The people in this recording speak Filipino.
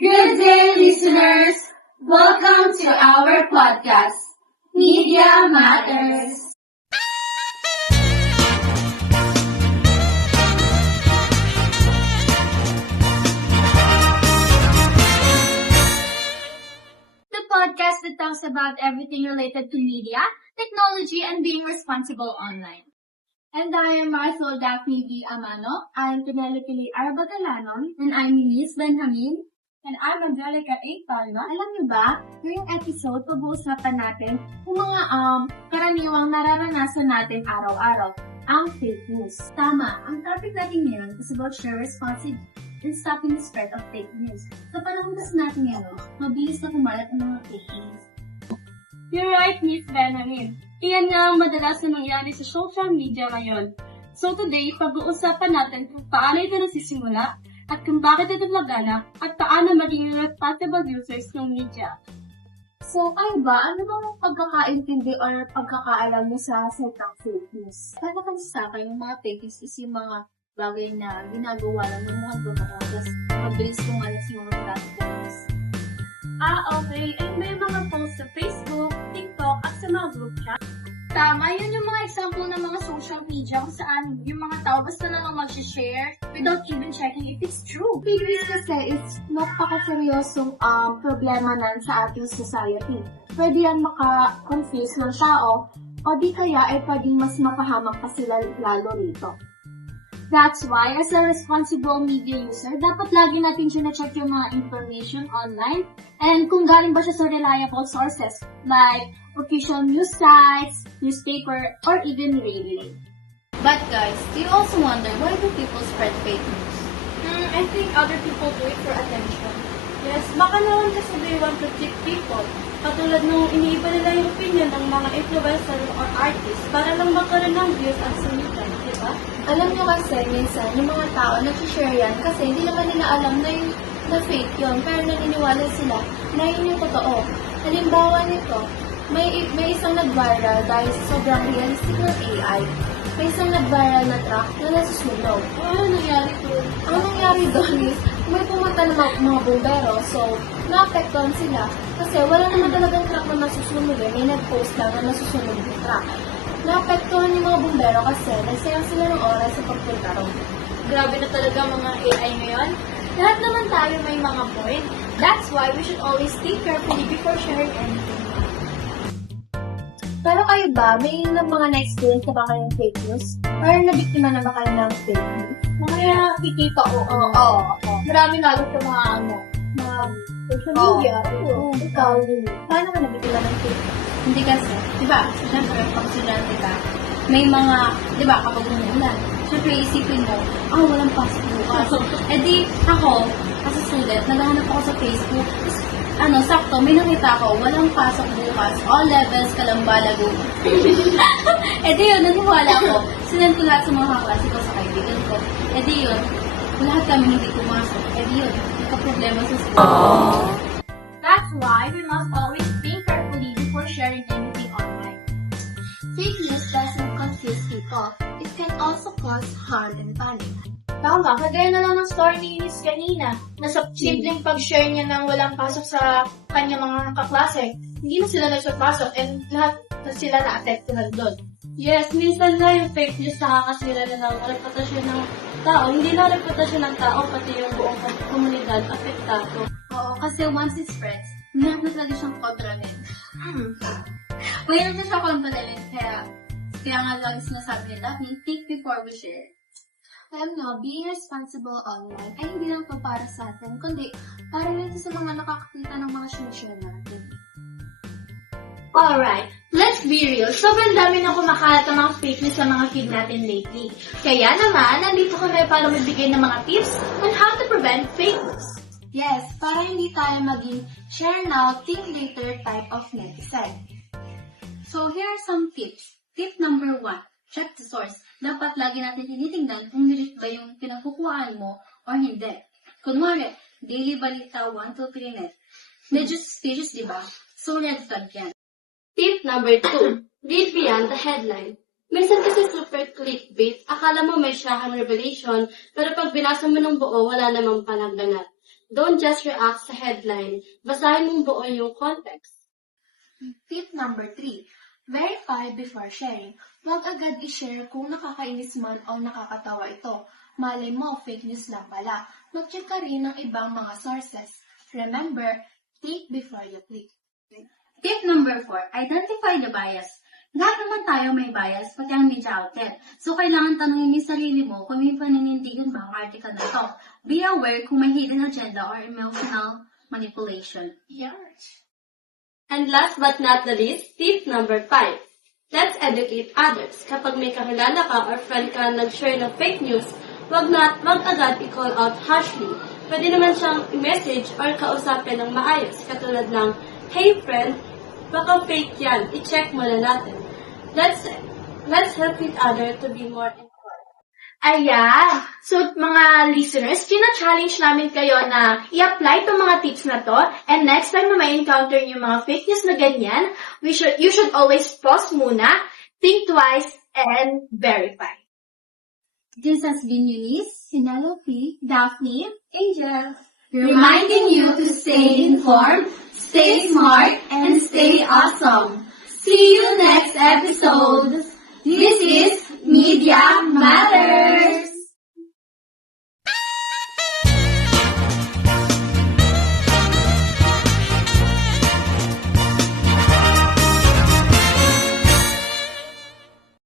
Good day, listeners! Welcome to our podcast, Media Matters. The podcast that talks about everything related to media, technology, and being responsible online. And I am Marcel Daphne D. Amano. I am Penelope Arbagalanon. And I'm Miss Benjamin. And I'm Angelica A. Palma. Alam niyo ba, ngayong episode, pag-uusapan natin kung mga karaniwang nararanasan natin araw-araw, ang fake news. Tama, ang topic natin ngayon is about share responsibly in stopping the spread of fake news. Sa panahon kasi natin ngayon, mabilis na kumalat ang mga fake news. You're right, Miss Benjamin. Iyan nga ang madalas na nangyari sa social media ngayon. So today, pag-uusapan natin kung paano ito nasisimula, at kung bakit ito nagana, at paano maging responsible users ng media. So, kayo ba, ano bang pagkakaintindi or pagkakaalam mo sa salitang fake news? Para kasi sa akin, yung mga fake news is yung mga bagay na ginagawa lang ng mga totoo, tapos mabilis kong alas yung mga platforms. Okay. And may mga posts sa Facebook, TikTok, at sa mga group chat. Tama, yun yung mga example ng mga social media kung saan yung mga tao basta na lang mag-share without even checking if it's true. Fake news kasi is napakaseryosong problema na sa ating society. Pwede yan maka-confuse ng tao o di kaya ay pwedeng mas mapahamak pa sila lalo rito. That's why, as a responsible media user, dapat lagi natin siya-check yung mga information online and kung galing ba siya sa reliable sources like official news sites, newspaper, or even radio. But guys, do you also wonder why do people spread fake news? I think other people do it for attention. Yes, baka naman kasi they want to trick people. Katulad nung iniiba nila yung opinion ng mga influencer or artist para lang magkaroon ng views at sumitan, di ba? Alam nyo kasi, minsan, yung mga tao nag-share yan kasi hindi naman nila alam na yung na fake yun, pero naniniwala sila na yun yung totoo. Halimbawa nito, may isang nag-viral dahil sa sobrang realistic ng AI. May isang nag-viral na truck na nasusunog. Ano nangyari to? Ang nangyari doon is, may pumunta ng mga bumbero, so naapektuhan sila. Kasi wala naman talagang truck na nasusunog eh. May nag-post lang na nasusunog yung truck. Naapektuhan yung mga bumbero kasi nagsayang sila ng oras sa pagpunta ron. Grabe na talaga mga AI ngayon. Lahat naman tayo may mga point. That's why we should always think carefully before sharing anything. Pero kayo ba, may mga na-experience na ba kayong fake news? Or nabiktima na ba kayo ng fake news? Mga nakikita ko. Oo. Marami lalo sa mga mga social media. Oo. Ikaw din. Paano ka nabiktima ng fake news? Hindi kasi, di ba, siyempre, pag estudyante ka, may mga, di ba, kapag umuulan, siyempre isipin mo, walang pasok bukas. Di, ako, as a student, naghahanap ako sa Facebook, sakto, may nakita ko, walang pasok bukas, all levels, kalambalago. Di yun, naniwala ko. Sinend ko lahat sa mga kaklase ko sa kaibigan ko. Di yun, lahat kami hindi pumasok. Di yun, nagka-problema sa school. That's why we must always think carefully before sharing anything online. Fake news doesn't confuse people. It can also cause harm and panic. Tama, kagaya na lang ng story ni Ines kanina, na sa simpleng pag-share niya ng walang pasok sa kanyang mga kaklase, hindi na sila nagpapasok and lahat na sila na-affected doon. Yes, minsan na yung fake news nakakasira na ng reputasyon ng tao. Hindi na reputasyon ng tao, pati yung buong komunidad apektado. Oo, kasi once it spreads, mayroon na talaga siyang kontrolin. Mayroon na siya kontrolin, kaya nga lagi sinasabi nila, think before we share. Alam nyo, being responsible online ay hindi lang to para sa atin, kundi para rin sa mga nakakakita ng mga sinishare natin. Alright, let's be real. Sobrang dami na kumakalat ng mga fake news sa mga feed natin lately. Kaya naman, nandito kami para magbigay ng mga tips on how to prevent fake news. Yes, para hindi tayo maging share now, think later type of netizen. So, here are some tips. Tip number 1, check the source. Dapat lagi natin tinitingnan kung legit ba yung pinagkukuhaan mo or hindi. Kunwari, Daily Balita 123net. Medyo suspicious, di ba? So, red flag yan. Tip number 2, read beyond the headline. Minsan kasi super clickbait, akala mo may shocking revelation, pero pag binasa mo ng buo, wala namang panagdanat. Don't just react sa headline. Basahin mong buo yung context. Tip number 3. Verify before sharing. Huwag agad i-share kung nakakainis man o nakakatawa ito. Malay mo, fake news lang pala. Mag-check ka rin ng ibang mga sources. Remember, think before you click. Tip number 4, identify the bias. Lahat naman tayo may bias, pati ang media outlet. So, kailangan tanungin yung sarili mo kung may paninindigan ba ang article na ito. Be aware kung may hidden agenda or emotional manipulation. Yes. And last but not the least, tip number 5. Let's educate others. Kapag may kakilala ka or friend ka nag-share ng fake news, wag agad i-call out harshly. Pwede naman siyang i-message or kausapin ng maayos, katulad ng, "Hey friend, baka fake yan, i-check mo na natin." Let's help each other to be more informed. Ayan! So, mga listeners, challenge namin kayo na i-apply itong mga tips na to. And next time na may encounter yung mga fake news na ganyan, you should always pause muna, think twice, and verify. This has been Eunice, Penelope, Daphne, Angel, reminding you to stay informed, stay smart, and stay awesome. See you next episode. This is Media Matters.